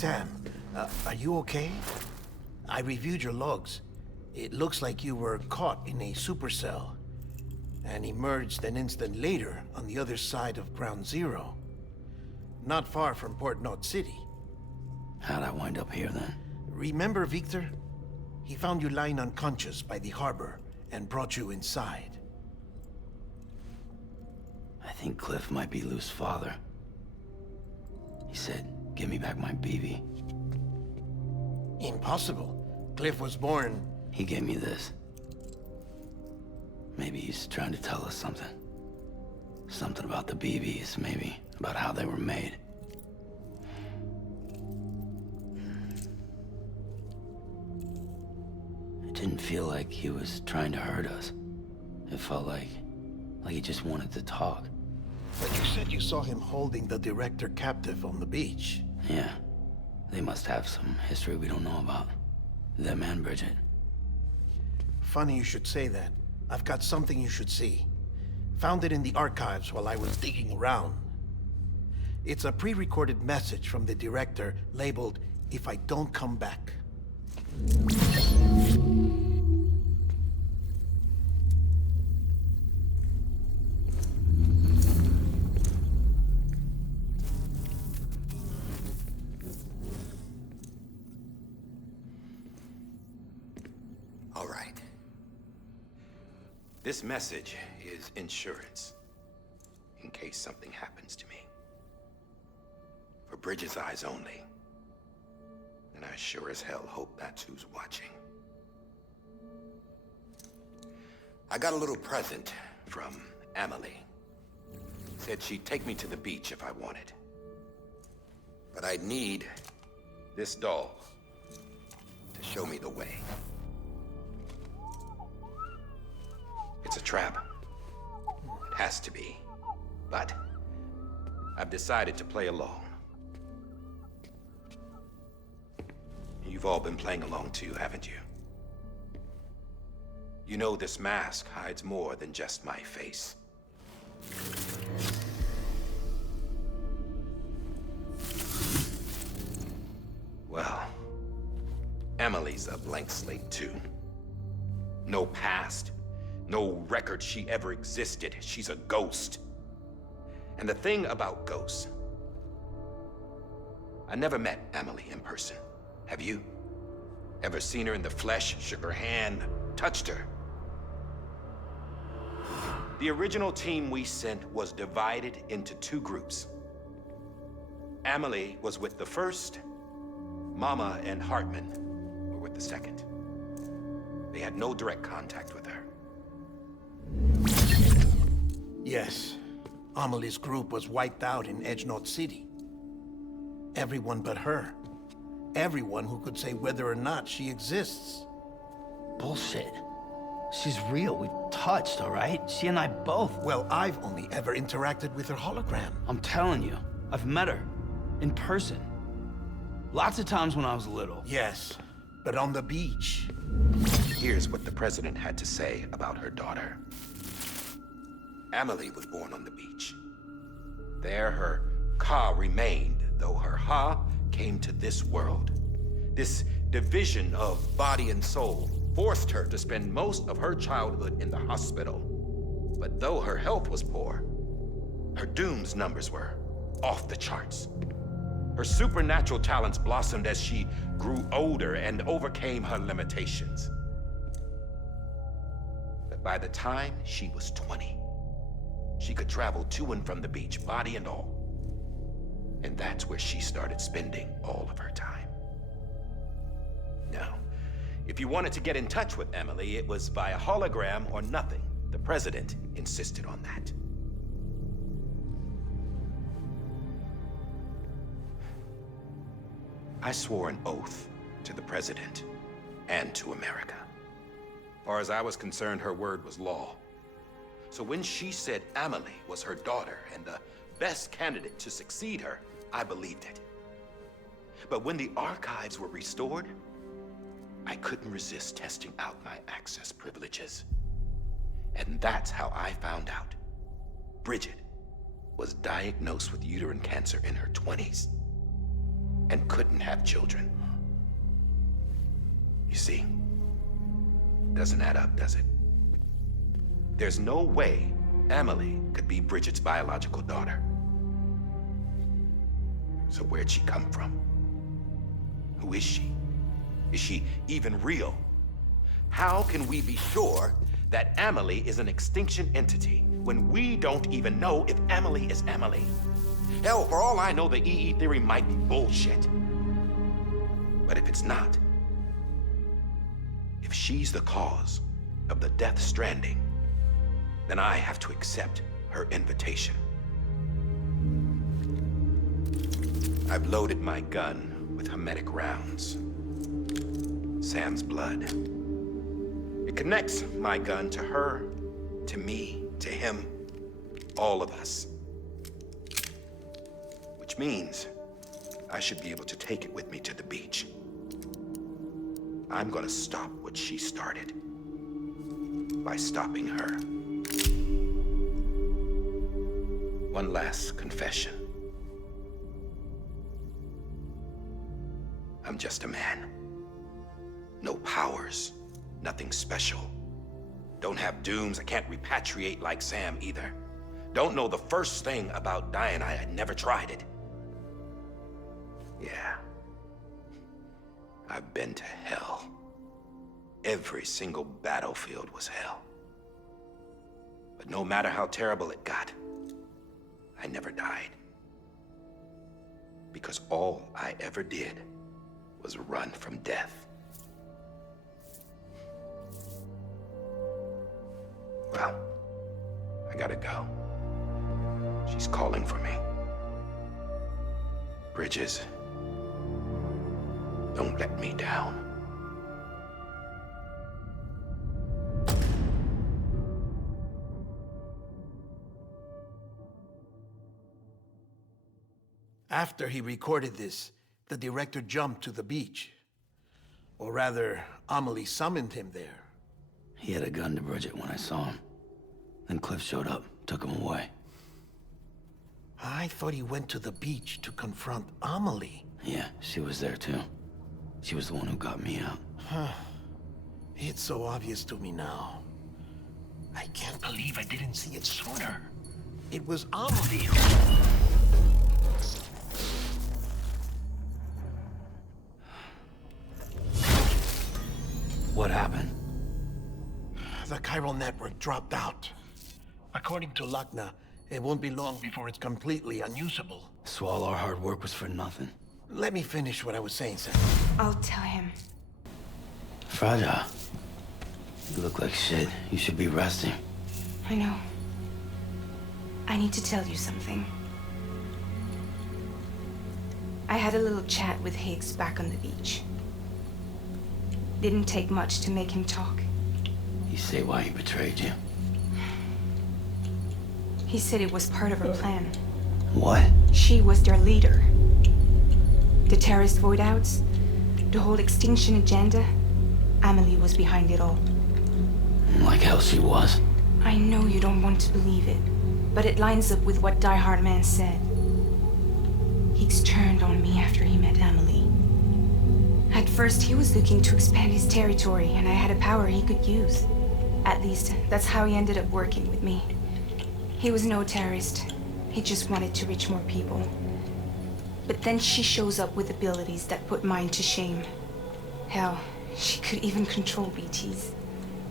Sam, are you okay? I reviewed your logs. It looks like you were caught in a supercell and emerged an instant later on the other side of Ground Zero. Not far from Port Knot City. How'd I wind up here then? Remember Victor? He found you lying unconscious by the harbor and brought you inside. I think Cliff might be Lou's father. He said, give me back my BB. Impossible. Cliff was born... He gave me this. Maybe he's trying to tell us something. Something about the BBs, maybe. About how they were made. It didn't feel like he was trying to hurt us. It felt like he just wanted to talk. But you said you saw him holding the director captive on the beach. Yeah. They must have some history we don't know about. Them and Bridget. Funny you should say that. I've got something you should see. Found it in the archives while I was digging around. It's a pre-recorded message from the director labeled, "If I don't come back." All right. This message is insurance, in case something happens to me. For Bridget's eyes only. And I sure as hell hope that's who's watching. I got a little present from Amelie. Said she'd take me to the beach if I wanted. But I'd need this doll to show me the way. It's a trap. It has to be. But I've decided to play along. You've all been playing along too, haven't you? You know this mask hides more than just my face. Well, Amelie's a blank slate too. No past. No record she ever existed. She's a ghost. And the thing about ghosts, I never met Amelie in person. Have you? Ever seen her in the flesh, shook her hand, touched her? The original team we sent was divided into two groups. Amelie was with the first. Mama and Hartman were with the second. They had no direct contact with her. Yes. Amelie's group was wiped out in Edge Knot City. Everyone but her. Everyone who could say whether or not she exists. Bullshit. She's real. We've touched, all right? She and I both. Well, I've only ever interacted with her hologram. I'm telling you, I've met her. In person. Lots of times when I was little. Yes, but on the beach. Here's what the president had to say about her daughter. Amelie was born on the beach. There her Ka remained, though her Ha came to this world. This division of body and soul forced her to spend most of her childhood in the hospital. But though her health was poor, her Doom's numbers were off the charts. Her supernatural talents blossomed as she grew older and overcame her limitations. But by the time she was 20, she could travel to and from the beach, body and all. And that's where she started spending all of her time. Now, if you wanted to get in touch with Amelie, it was via hologram or nothing. The president insisted on that. I swore an oath to the president and to America. As far as I was concerned, her word was law. So when she said Amelie was her daughter and the best candidate to succeed her, I believed it. But when the archives were restored, I couldn't resist testing out my access privileges. And that's how I found out Bridget was diagnosed with uterine cancer in her 20s. and couldn't have children. You see, doesn't add up, does it? There's no way Amelie could be Bridget's biological daughter. So where'd she come from? Who is she? Is she even real? How can we be sure that Amelie is an extinction entity when we don't even know if Amelie is Amelie? Hell, for all I know, the EE theory might be bullshit. But if it's not, if she's the cause of the death stranding, then I have to accept her invitation. I've loaded my gun with hermetic rounds. Sam's blood. It connects my gun to her, to me, to him, all of us. Which means I should be able to take it with me to the beach. I'm gonna stop what she started by stopping her. One last confession. I'm just a man. No powers, nothing special. Don't have dooms, I can't repatriate like Sam either. Don't know the first thing about dying, I had never tried it. Yeah. I've been to hell. Every single battlefield was hell. But no matter how terrible it got, I never died. Because all I ever did was run from death. Well, I gotta go. She's calling for me. Bridges, don't let me down. After he recorded this, the director jumped to the beach. Or rather, Amelie summoned him there. He had a gun to Bridget when I saw him. Then Cliff showed up, took him away. I thought he went to the beach to confront Amelie. Yeah, she was there too. She was the one who got me out. It's so obvious to me now. I can't believe I didn't see it sooner. It was Amelie who... What happened? The chiral network dropped out. According to Luckna, it won't be long before it's completely unusable. So all our hard work was for nothing. Let me finish what I was saying, Sam. I'll tell him. Fragile. You look like shit. You should be resting. I know. I need to tell you something. I had a little chat with Higgs back on the beach. Didn't take much to make him talk. You say why he betrayed you? He said it was part of her plan. What? She was their leader. The terrorist void-outs, the whole extinction agenda, Amelie was behind it all. Like hell she was. I know you don't want to believe it, but it lines up with what die-hardman said. Higgs turned on me after he met Amelie. At first, he was looking to expand his territory, and I had a power he could use. At least, that's how he ended up working with me. He was no terrorist. He just wanted to reach more people. But then she shows up with abilities that put mine to shame. Hell, she could even control BTs.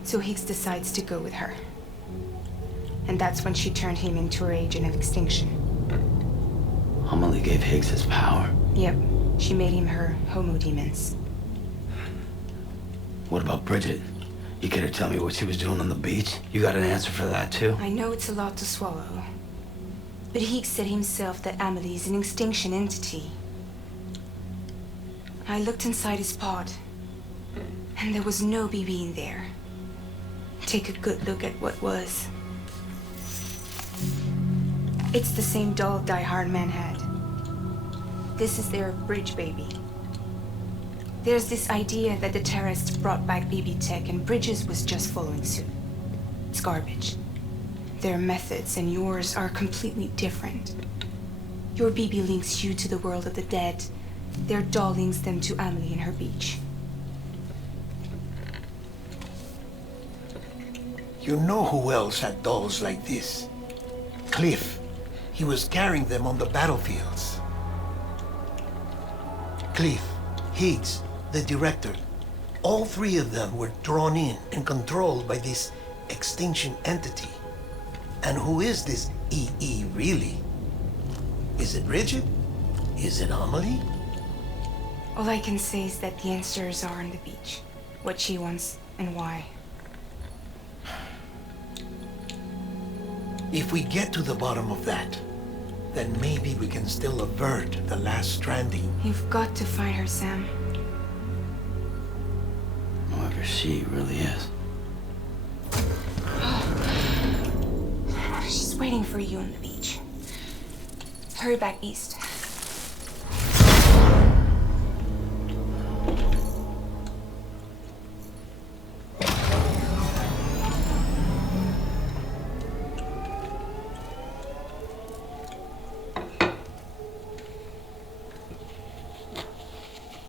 So Higgs decides to go with her. And that's when she turned him into her agent of extinction. Amelie gave Higgs his power. Yep, she made him her homo demons. What about Bridget? You care to tell me what she was doing on the beach? You got an answer for that too? I know it's a lot to swallow. But Higgs said himself that Amelie is an extinction entity. I looked inside his pod, and there was no BB in there. Take a good look at what was. It's the same doll die-hardman had. This is their bridge baby. There's this idea that the terrorists brought back BB tech and Bridges was just following suit. It's garbage. Their methods and yours are completely different. Your BB links you to the world of the dead, Their doll links them to Amelie and her beach. You know who else had dolls like this? Cliff. He was carrying them on the battlefields. Cliff, Higgs, the director. All three of them were drawn in and controlled by this extinction entity. And who is this EE really? Is it Bridget? Is it Amelie? All I can say is that the answers are on the beach. What she wants and why. If we get to the bottom of that, then maybe we can still avert the last stranding. You've got to find her, Sam. Whoever she really is. She's waiting for you on the beach. Hurry back east.